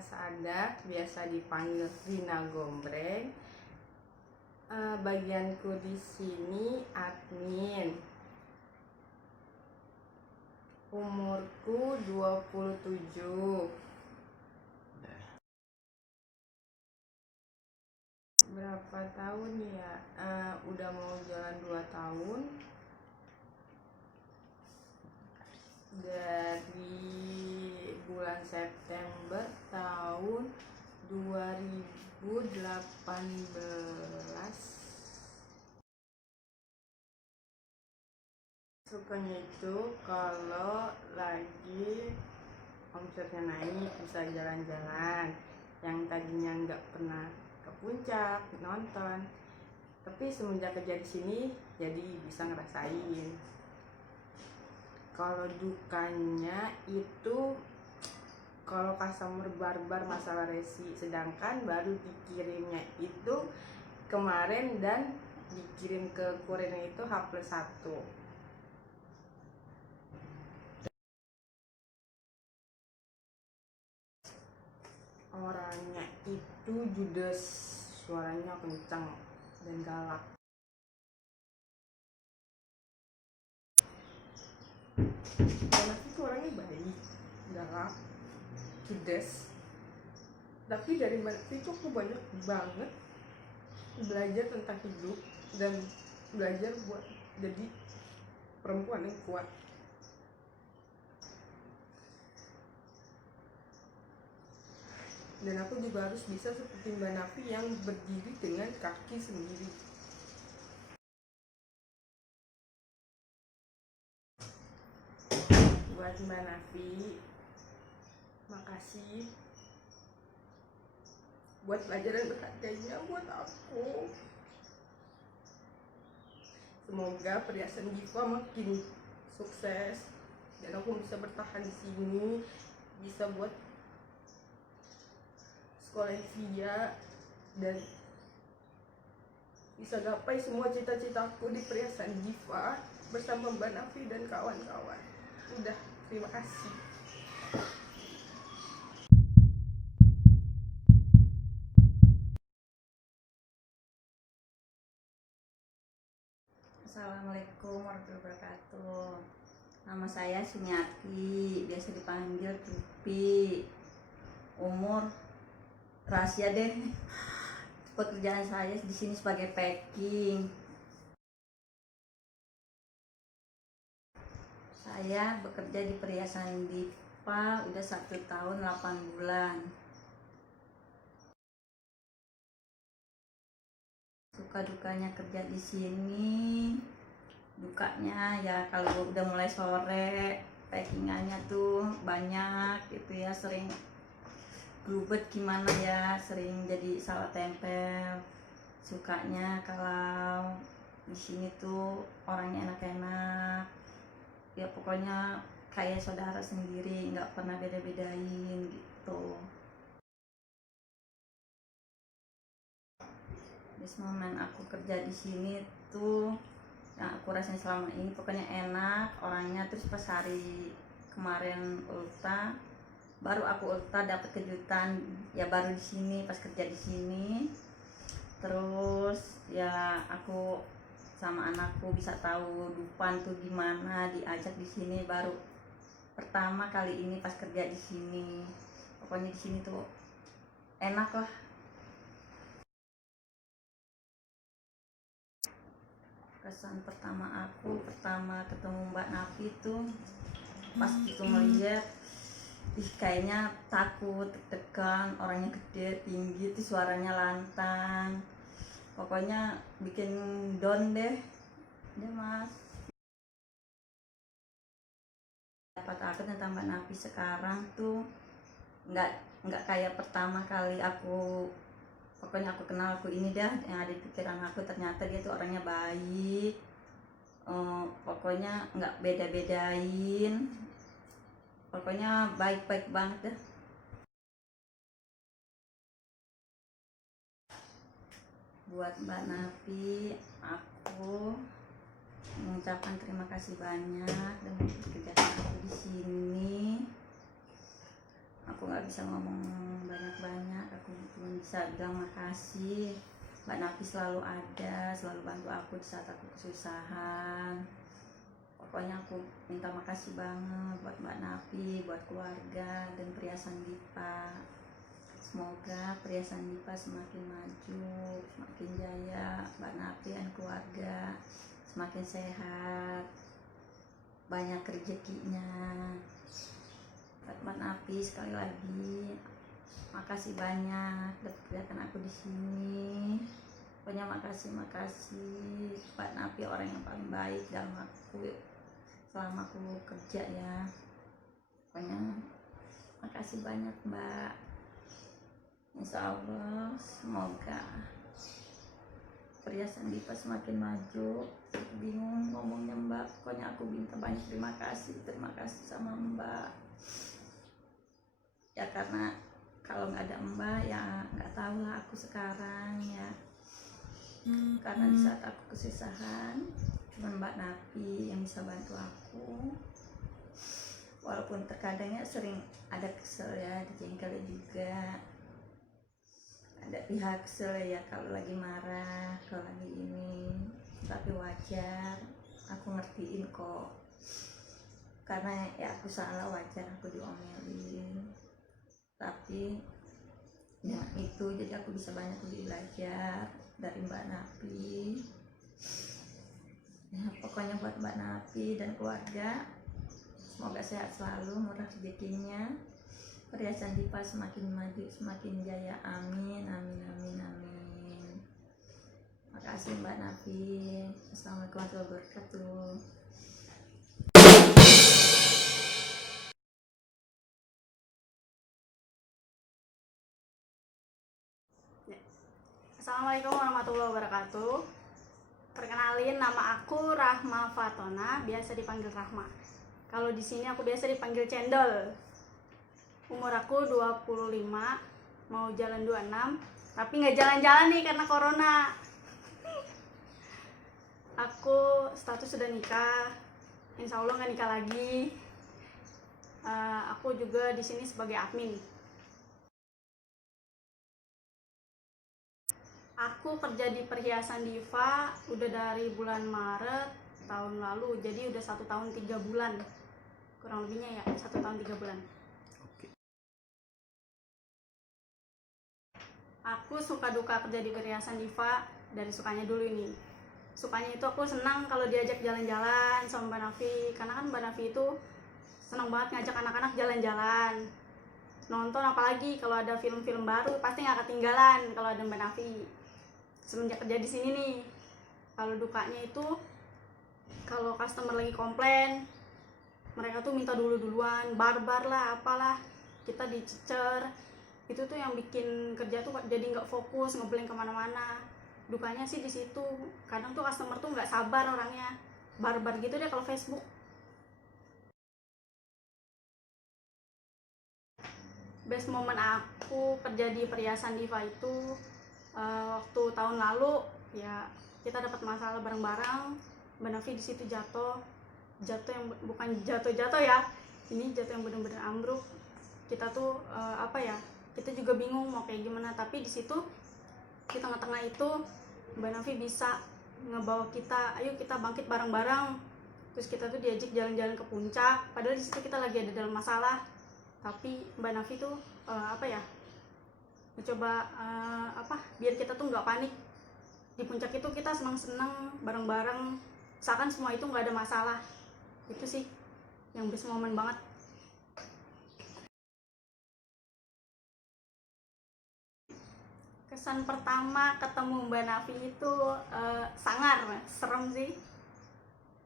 Sadak, biasa dipanggil Rina Gombreng. Bagianku di sini admin. Umurku 27. Berapa tahun ya? Udah mau jalan 2 tahun. Dari bulan September tahun 2018. Sukanya itu kalau lagi omsetnya naik, bisa jalan-jalan. Yang tadinya nggak pernah ke puncak nonton, tapi semenjak kerja di sini jadi bisa ngerasain. Kalau dukanya itu kalau customer barbar masalah resi, sedangkan baru dikirimnya itu kemarin dan dikirim ke kurirnya itu H+1. Orangnya itu judes, suaranya kencang dan galak. Karena itu orangnya baik, galak, judes. Tapi dari itu aku banyak banget belajar tentang hidup dan belajar buat jadi perempuan yang kuat. Dan aku juga harus bisa seperti Mbak Nafi yang berdiri dengan kaki sendiri. Buat Mbak Nafi, makasih buat pelajaran berharganya buat aku. Semoga perhiasan Diva makin sukses dan aku bisa bertahan di sini, bisa buat sekolah via dan bisa gapai semua cita-citaku di perhiasan Diva bersama Mbak Nafi dan kawan-kawan. Udah, terima kasih. Assalamualaikum warahmatullahi wabarakatuh. Nama saya Sunyati, biasa dipanggil Tupi. Umur rahasia deh. Pekerjaan saya di sini sebagai packing. Saya bekerja di perhiasan Diva udah 1 tahun 8 bulan. Suka dukanya kerja di sini. Dukanya ya kalau udah mulai sore, packingannya tuh banyak gitu ya, sering glubet gimana ya, sering jadi salah tempel. Sukanya kalau di sini tuh orangnya enak-enak, ya pokoknya kayak saudara sendiri, nggak pernah beda-bedain gitu. Di momen aku kerja di sini tuh yang aku rasain selama ini pokoknya enak orangnya. Terus pas hari kemarin ulta, baru aku ulta dapet kejutan ya, baru di sini pas kerja di sini. Terus ya aku sama anakku bisa tahu Duppan tuh gimana, diajak di sini baru pertama kali ini pas kerja di sini. Pokoknya di sini tuh enak lah. Kesan pertama ketemu Mbak Nafi tuh pas itu ngeliat, kayaknya takut, deg-degan, orangnya gede, tinggi, tuh suaranya lantang, pokoknya bikin down deh Mas. Dapat aku tentang Mbak Nafi sekarang tuh nggak kayak pertama kali aku kenal aku ini dah, yang ada di pikiran aku ternyata dia tuh orangnya baik. Pokoknya nggak beda-bedain, pokoknya baik-baik banget dah. Buat Mbak Nafi, aku mengucapkan terima kasih banyak dengan kerjaan aku di sini. Aku nggak bisa ngomong banyak-banyak. Aku cuma bisa bilang makasih. Mbak Nafi selalu ada, selalu bantu aku di saat aku kesusahan. Pokoknya aku minta makasih banget buat Mbak Nafi, buat keluarga dan perhiasan Dipa. Semoga perhiasan Dipa semakin maju, semakin jaya, Mbak Nafi dan keluarga semakin sehat, banyak rezekinya. Buat Mbak Nafi sekali lagi, makasih banyak udah kelihatan aku di sini. Pokoknya makasih Mbak Nafi, orang yang paling baik dalam aku selama aku kerja ya. Pokoknya makasih banyak Mbak. Insya Allah semoga perhiasan Dipa semakin maju. Bingung ngomongnya Mbak, pokoknya aku minta banyak terima kasih sama Mbak ya, karena kalau nggak ada Mbak ya nggak tahu lah aku sekarang ya. Karena di saat aku kesusahan cuma Mbak Nafi yang bisa bantu aku, walaupun terkadangnya sering ada kesel ya, dijengkel juga, ada pihak kesel ya kalau lagi marah, kalau lagi ini, tapi wajar, aku ngertiin kok, karena ya aku salah, wajar aku diomelin, tapi ya itu, jadi aku bisa banyak lebih belajar dari Mbak Nafi ya. Pokoknya buat Mbak Nafi dan keluarga semoga sehat selalu, murah rezekinya, perhiasan Dipa semakin maju, semakin jaya, amin amin amin amin. Makasih Mbak Nafi. Assalamualaikum warahmatullahi wabarakatuh. Assalamualaikum warahmatullahi wabarakatuh. Perkenalin, nama aku Rahma Fatona, biasa dipanggil Rahma. Kalau di sini aku biasa dipanggil Cendol. Umur aku 25, mau jalan 26, tapi nggak jalan-jalan nih karena corona. Aku status sudah nikah, insya Allah nggak nikah lagi. Aku juga di sini sebagai admin. Aku kerja di perhiasan Diva udah dari bulan Maret tahun lalu, jadi udah 1 tahun 3 bulan, kurang lebihnya ya 1 tahun 3 bulan. Aku suka duka kerja di perhiasan Diva dari sukanya dulu ini. Sukanya itu aku senang kalau diajak jalan-jalan sama Mbak Nafi, karena kan Mbak Nafi itu senang banget ngajak anak-anak jalan-jalan, nonton, apalagi kalau ada film-film baru pasti nggak ketinggalan kalau ada Mbak Nafi. Semenjak kerja di sini nih, kalau dukanya itu kalau customer lagi komplain, mereka tuh minta duluan, barbar lah, apalah, kita dicecer. Itu tuh yang bikin kerja tuh jadi nggak fokus, ngeblank kemana-mana. Dukanya sih di situ. Kadang tuh customer tuh nggak sabar orangnya, barbar gitu deh kalau Facebook. Best moment aku kerja di perhiasan Diva itu waktu tahun lalu ya, kita dapat masalah bareng-bareng. Mbak Nafi di situ jatuh yang bukan jatuh ya, ini jatuh yang benar-benar ambruk. Kita tuh kita juga bingung mau kayak gimana, tapi di situ di tengah-tengah itu Mbak Nafi bisa ngebawa kita, ayo kita bangkit bareng-bareng. Terus kita tuh diajak jalan-jalan ke puncak, padahal di situ kita lagi ada dalam masalah, tapi Mbak Nafi tuh mencoba biar kita tuh nggak panik. Di puncak itu kita senang-senang bareng-bareng, seakan semua itu nggak ada masalah. Itu sih yang best moment banget. Kesan pertama ketemu Mbak Nafi itu sangar, serem sih,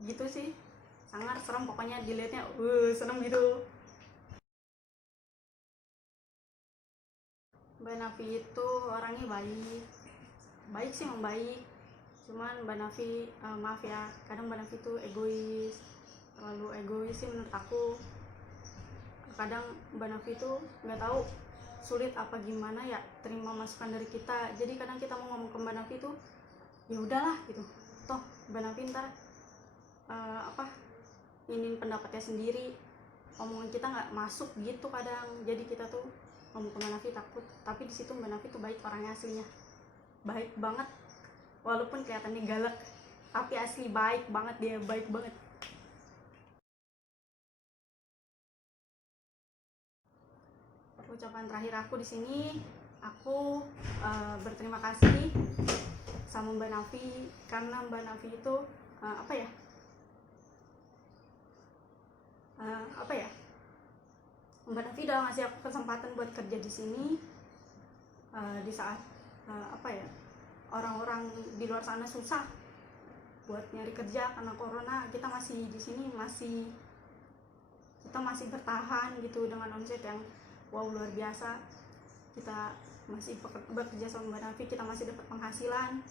gitu sih, sangar, serem, pokoknya dilihatnya serem gitu. Mbak Nafi itu orangnya baik sih, membaik. Cuman Mbak Nafi maaf ya, kadang Mbak Nafi itu egois, terlalu egois sih menurut aku. Kadang Mbak Nafi itu nggak tahu sulit apa gimana ya terima masukan dari kita. Jadi kadang kita mau ngomong ke Mbak Nafi itu ya udahlah gitu, toh Mbak Nafi ntar ini pendapatnya sendiri, omongan kita nggak masuk gitu kadang. Jadi kita tuh ngomong ke Mbak Nafi takut, tapi di situ Mbak Nafi tuh baik orangnya, aslinya baik banget, walaupun kelihatannya galak tapi asli baik banget, dia baik banget. Ucapan terakhir aku di sini, aku berterima kasih sama Mbak Nafi, karena Mbak Nafi itu Mbak Nafi udah ngasih aku kesempatan buat kerja di sini, di saat orang-orang di luar sana susah buat nyari kerja karena corona. Kita masih di sini, kita masih bertahan gitu dengan omset yang wow, luar biasa. Kita masih bekerja sama Mbak Nafi, kita masih dapat penghasilan.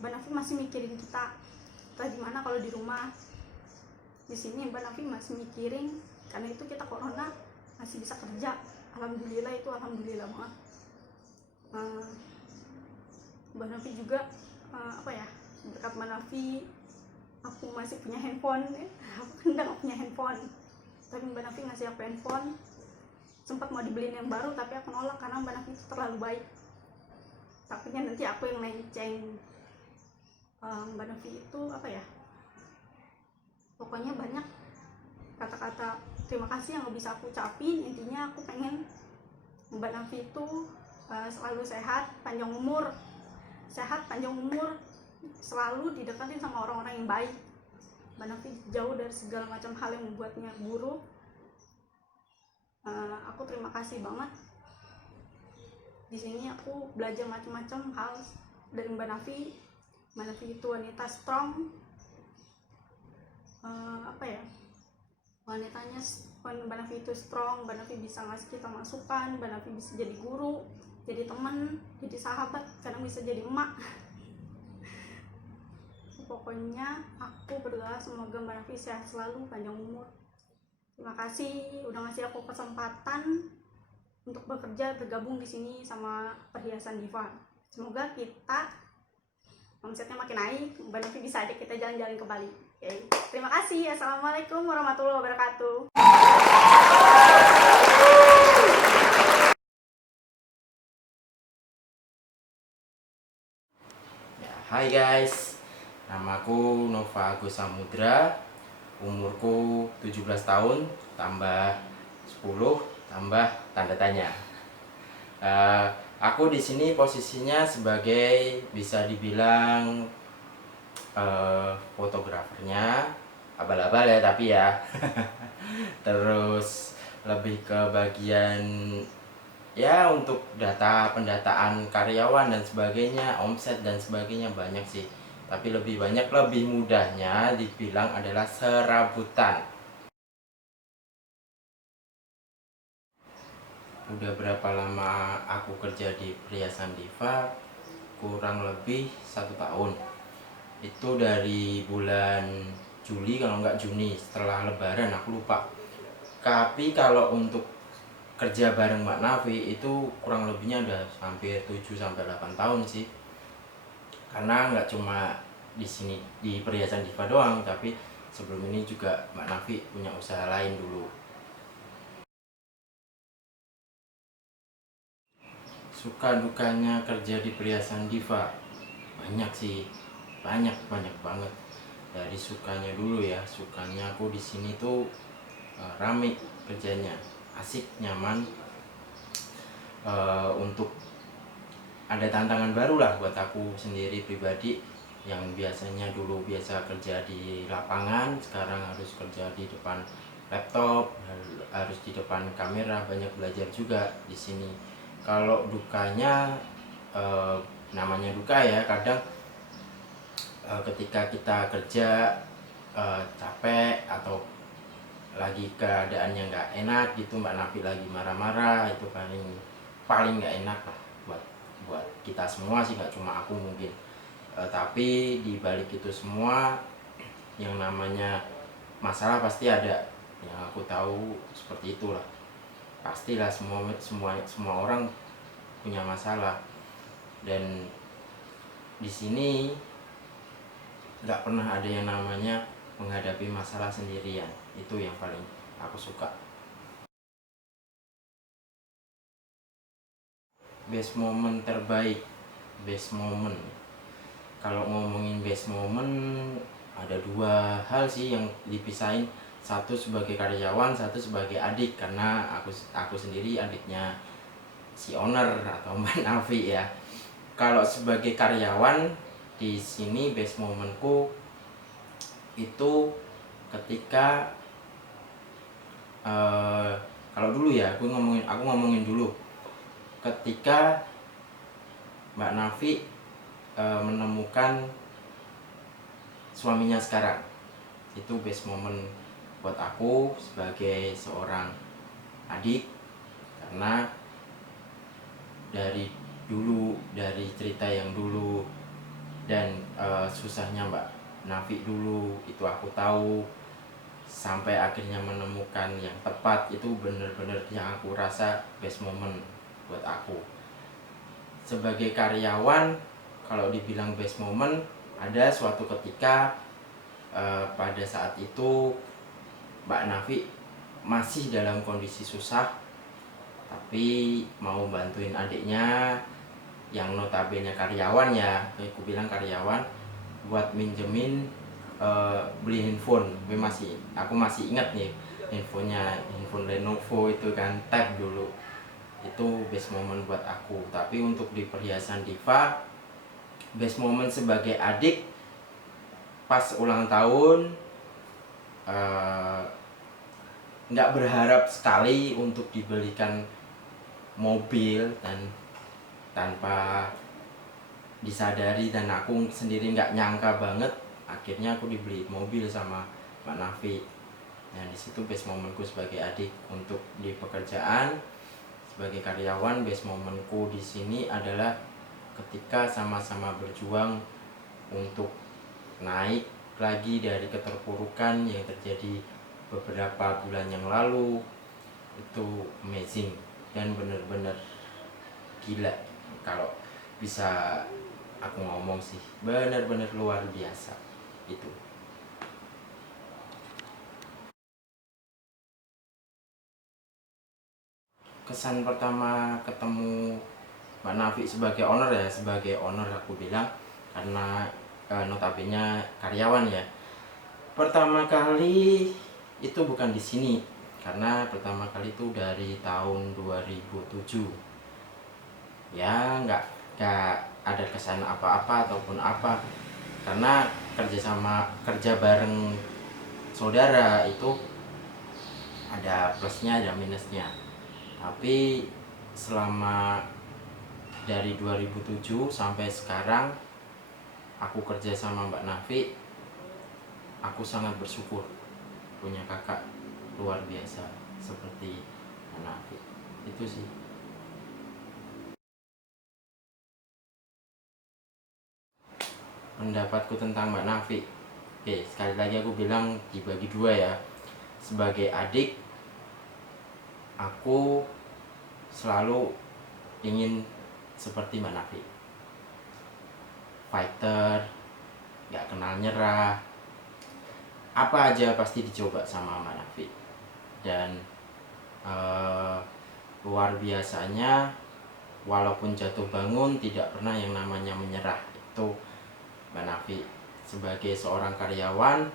Mbak Nafi masih mikirin kita gimana kalau di rumah. Di sini Mbak Nafi masih mikirin, karena itu kita corona masih bisa kerja. Alhamdulillah, itu alhamdulillah banget. Mbak Nafi juga berkat Mbak Nafi aku masih punya handphone. Aku kan udah gak punya handphone, tapi Mbak Nafi ngasih aku handphone. Sempat mau dibeliin yang baru tapi aku nolak karena Mbak Nafi itu terlalu baik. Takutnya nanti aku yang melenceng. Mbak Nafi itu pokoknya banyak kata-kata terima kasih yang gak bisa aku ucapin. Intinya aku pengen Mbak Nafi itu selalu sehat, panjang umur, selalu didekatin sama orang-orang yang baik. Mbak Nafi jauh dari segala macam hal yang membuatnya buruk. Aku terima kasih banget. Di sini aku belajar macam-macam hal dari Mbak Nafi. Mbak Nafi itu wanita strong. Wanitanya, Mbak Nafi itu strong. Mbak Nafi bisa ngasih kita masukan. Mbak Nafi bisa jadi guru, jadi teman, jadi sahabat, kadang bisa jadi emak. Pokoknya aku berdoa semoga Mbak Nafi sehat selalu, panjang umur. Terima kasih udah ngasih aku kesempatan untuk bekerja, bergabung di sini sama Perhiasan Diva. Semoga kita omsetnya makin naik, Mbak Nafi bisa ajak kita jalan-jalan ke Bali. Oke. Terima kasih. Assalamualaikum warahmatullahi wabarakatuh. Hai guys, namaku Nova Agus Samudra, umurku 17 tahun, tambah 10, tambah tanda tanya. Aku di sini posisinya sebagai bisa dibilang fotografernya, abal-abal ya tapi ya. Terus lebih ke bagian ya untuk pendataan karyawan dan sebagainya, omset dan sebagainya banyak sih. Tapi lebih mudahnya dibilang adalah serabutan. Udah berapa lama aku kerja di Perhiasan Diva? Kurang lebih 1 tahun. Itu dari bulan Juli kalau nggak Juni, setelah Lebaran, aku lupa. Tapi kalau untuk kerja bareng Mbak Nafi itu kurang lebihnya udah hampir 7-8 tahun sih. Karena nggak cuma di sini di Perhiasan Diva doang, tapi sebelum ini juga Mbak Nafi punya usaha lain dulu. Suka dukanya kerja di Perhiasan Diva banyak sih, banyak banget. Dari sukanya dulu ya, sukanya aku di sini tuh rame kerjanya, asik, nyaman. Untuk ada tantangan baru lah buat aku sendiri pribadi, yang biasanya dulu biasa kerja di lapangan, sekarang harus kerja di depan laptop, harus di depan kamera, banyak belajar juga di sini. Kalau dukanya, namanya duka ya, kadang ketika kita kerja capek atau lagi keadaan yang nggak enak gitu, Mbak Nafi lagi marah-marah, itu paling nggak enak lah buat kita semua sih, nggak cuma aku mungkin. Tapi di balik itu semua, yang namanya masalah pasti ada. Yang aku tahu seperti itulah. Pastilah semua orang punya masalah. Dan di sini nggak pernah ada yang namanya menghadapi masalah sendirian. Itu yang paling aku suka. best moment terbaik, best moment. Kalau ngomongin best moment, ada dua hal sih yang dipisahin, satu sebagai karyawan, satu sebagai adik, karena aku sendiri adiknya si owner atau Mbak Nafi ya. Kalau sebagai karyawan di sini best momentku itu ketika kalau dulu ya aku ngomongin dulu ketika Mbak Nafi menemukan suaminya sekarang. Itu best moment buat aku sebagai seorang adik, karena dari dulu, dari cerita yang dulu dan susahnya Mbak Nafi dulu itu aku tahu, sampai akhirnya menemukan yang tepat, itu bener-bener yang aku rasa best moment buat aku. Sebagai karyawan, kalau dibilang best moment, ada suatu ketika pada saat itu Mbak Nafi masih dalam kondisi susah, tapi mau bantuin adiknya yang notabene karyawan ya, aku bilang karyawan, buat minjemin beli handphone. Aku masih ingat nih handphone Lenovo itu kan, Tab dulu. Itu best moment buat aku. Tapi untuk di perhiasan Diva, best moment sebagai adik pas ulang tahun, nggak berharap sekali untuk dibelikan mobil, dan tanpa disadari dan aku sendiri nggak nyangka banget, akhirnya aku dibeli mobil sama Mbak Nafi. Nah, disitu best momentku sebagai adik. Untuk di pekerjaan sebagai karyawan, best momentku di sini adalah ketika sama-sama berjuang untuk naik lagi dari keterpurukan yang terjadi beberapa bulan yang lalu. Itu amazing dan bener-bener gila kalau bisa aku ngomong sih, bener-bener luar biasa itu. Kesan pertama ketemu Mbak Nafi sebagai owner ya, sebagai owner aku bilang, karena notabene karyawan ya. Pertama kali itu bukan di sini, karena pertama kali itu dari tahun 2007. Ya nggak ada kesan apa-apa ataupun apa, karena kerja bareng saudara itu ada plusnya ada minusnya. Tapi selama dari 2007 sampai sekarang aku kerja sama Mbak Nafi, aku sangat bersyukur punya kakak luar biasa seperti Mbak Nafi. Itu sih. Pendapatku tentang Mbak Nafi. Oke, sekali lagi aku bilang dibagi dua ya. Sebagai adik, aku selalu ingin seperti Mbak Nafi, fighter, gak kenal nyerah, apa aja pasti dicoba sama Mbak Nafi. Dan luar biasanya, walaupun jatuh bangun tidak pernah yang namanya menyerah. Itu Mbak Nafi. Sebagai seorang karyawan,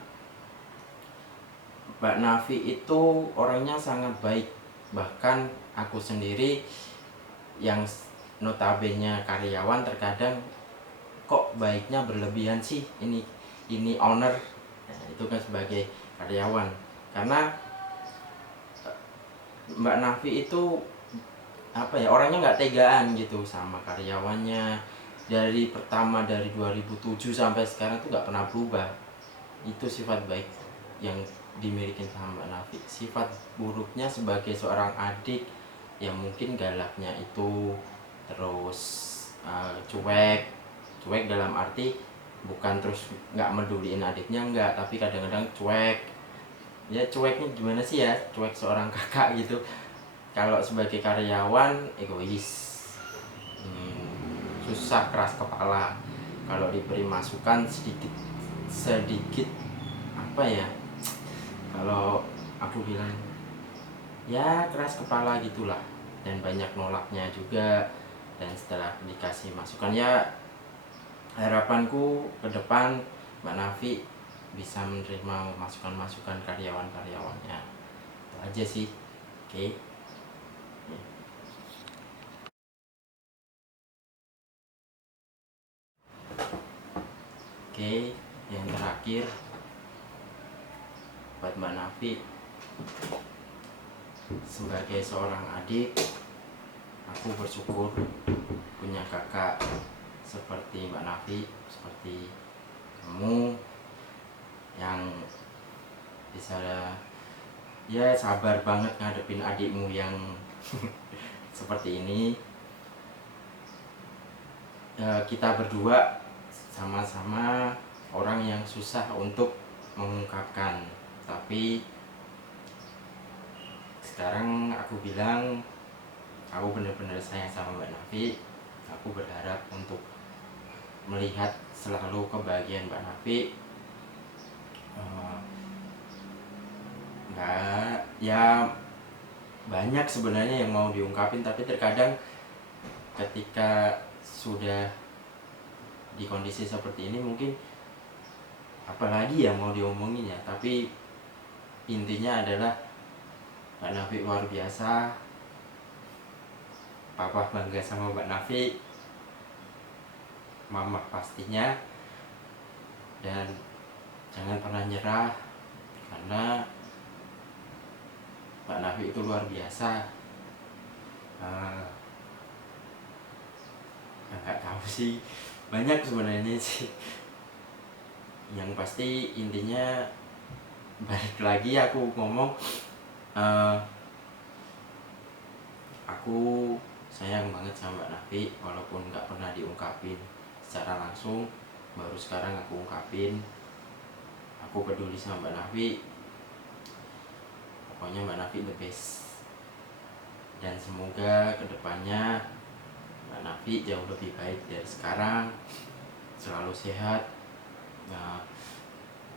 Mbak Nafi itu orangnya sangat baik. Bahkan aku sendiri yang notabene karyawan terkadang kok baiknya berlebihan sih ini owner. Nah, itu kan sebagai karyawan, karena Mbak Nafi itu apa ya, orangnya nggak tegaan gitu sama karyawannya. Dari 2007 sampai sekarang tuh nggak pernah berubah. Itu sifat baik yang dimiliki sama Mbak Nafi. Sifat buruknya sebagai seorang adik, yang mungkin galaknya itu terus cuek dalam arti bukan terus nggak meduliin adiknya, enggak, tapi kadang-kadang cuek. Ya cueknya gimana sih ya, cuek seorang kakak gitu. Kalau sebagai karyawan egois, susah, keras kepala. Kalau diberi masukan sedikit apa ya, kalau aku bilang ya keras kepala gitulah, dan banyak nolaknya juga. Dan setelah dikasih masukan ya, harapanku ke depan Mbak Nafi bisa menerima masukan-masukan karyawan-karyawannya. Itu aja sih. Oke. Oke, yang terakhir buat Mbak Nafi, sebagai seorang adik, aku bersyukur punya kakak seperti Mbak Nafi, seperti kamu yang bisa ya sabar banget ngadepin adikmu yang seperti ini. Kita berdua sama-sama orang yang susah untuk mengungkapkan, tapi sekarang aku bilang aku benar-benar sayang sama Mbak Nafi. Aku berharap untuk melihat selalu kebahagiaan Mbak Nafi. Nggak, ya banyak sebenarnya yang mau diungkapin, tapi terkadang ketika sudah di kondisi seperti ini mungkin apalagi yang mau diomongin ya. Tapi intinya adalah Mbak Nafi luar biasa, papa bangga sama Mbak Nafi, mama pastinya, dan jangan pernah nyerah karena Mbak Nafi itu luar biasa. Nggak tahu sih, banyak sebenarnya sih. Yang pasti intinya balik lagi aku ngomong, aku sayang banget sama Mbak Nafi, walaupun nggak pernah diungkapin secara langsung, baru sekarang aku ungkapin. Aku peduli sama Mbak Nafi, pokoknya Mbak Nafi the best. Dan semoga kedepannya Mbak Nafi jauh lebih baik dari sekarang, selalu sehat,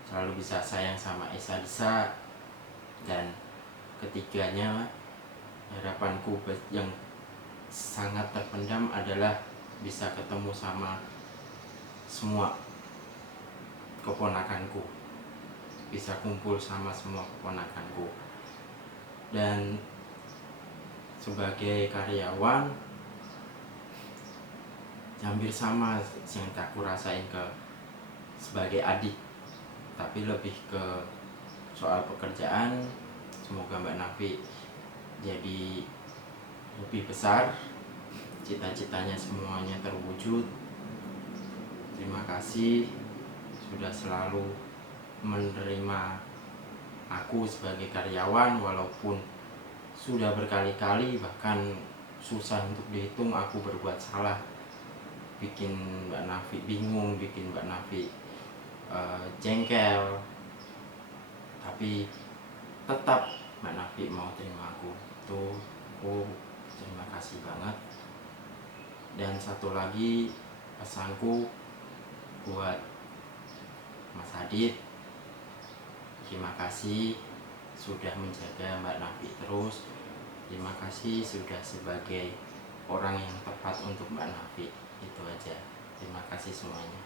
selalu bisa sayang sama Esa, dan ketiganya harapanku yang sangat terpendam adalah bisa ketemu sama semua keponakanku, bisa kumpul sama semua keponakanku. Dan sebagai karyawan hampir sama yang aku rasain ke sebagai adik, tapi lebih ke soal pekerjaan. Semoga Mbak Nafi jadi lebih besar, cita-citanya semuanya terwujud. Terima kasih sudah selalu menerima aku sebagai karyawan, walaupun sudah berkali-kali, bahkan susah untuk dihitung aku berbuat salah, bikin Mbak Nafi bingung, bikin Mbak Nafi jengkel, tapi tetap Mbak Nafi mau terima aku. Itu aku terima kasih banget. Dan satu lagi pesanku buat Mas Adit, terima kasih sudah menjaga Mbak Nafi terus. Terima kasih sudah sebagai orang yang tepat untuk Mbak Nafi. Itu aja. Terima kasih semuanya.